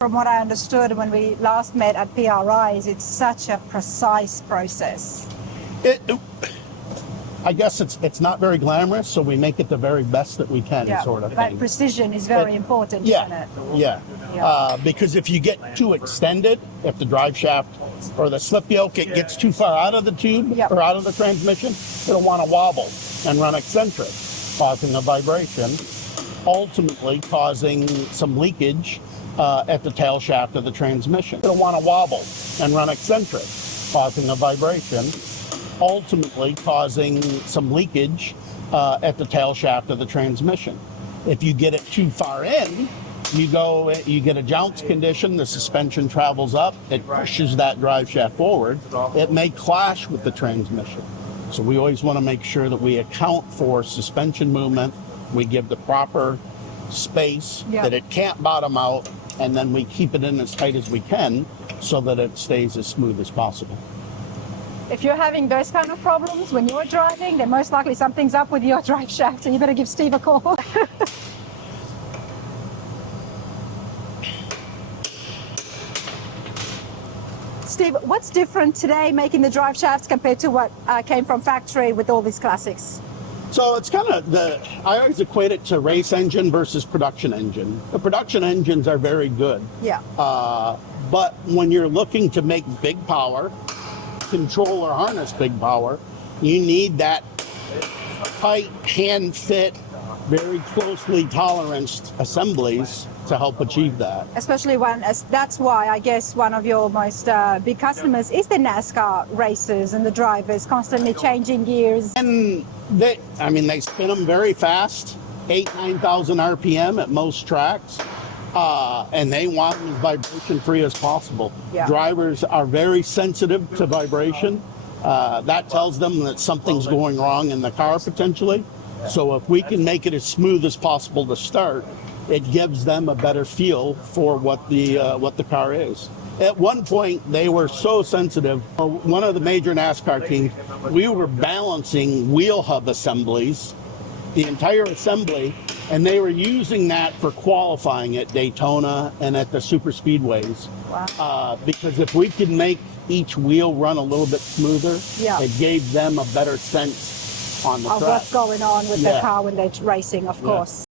From what I understood when we last met at PRIs, it's such a precise process. I guess it's not very glamorous, so we make it the very best that we can, sort of thing. But precision is very important, isn't it? Yeah. Because if you get too extended, if the drive shaft or the slip yoke, it gets too far out of the tube or out of the transmission, it'll want to wobble and run eccentric, causing a vibration, ultimately causing some leakage at the tail shaft of the transmission. It'll want to wobble and run eccentric, causing a vibration, ultimately causing some leakage at the tail shaft of the transmission. If you get it too far in, you get a jounce condition, the suspension travels up, it pushes that drive shaft forward, it may clash with the transmission. So we always want to make sure that we account for suspension movement, we give the proper space that it can't bottom out, and then we keep it in as tight as we can so that it stays as smooth as possible. If you're having those kind of problems when you're driving, then most likely something's up with your drive shaft, so you better give Steve a call. Steve, what's different today making the drive shafts compared to what came from factory with all these classics? So it's kind of I always equate it to race engine versus production engine. The production engines are very good. Yeah. But when you're looking to make big power, control or harness big power, you need that tight, hand fit, very closely toleranced assemblies to help achieve that. Especially that's why I guess one of your most big customers is the NASCAR racers and the drivers constantly changing gears. And they spin them very fast, 8,000-9,000 RPM at most tracks. And they want them as vibration free as possible. Yeah. Drivers are very sensitive to vibration. That tells them that something's going wrong in the car potentially. So if we can make it as smooth as possible to start, it gives them a better feel for what the car is. At one point, they were so sensitive. One of the major NASCAR teams, we were balancing wheel hub assemblies, the entire assembly, and they were using that for qualifying at Daytona and at the super speedways. Wow. Because if we could make each wheel run a little bit smoother, it gave them a better sense on the track. Of what's going on with the car when they're racing, of course.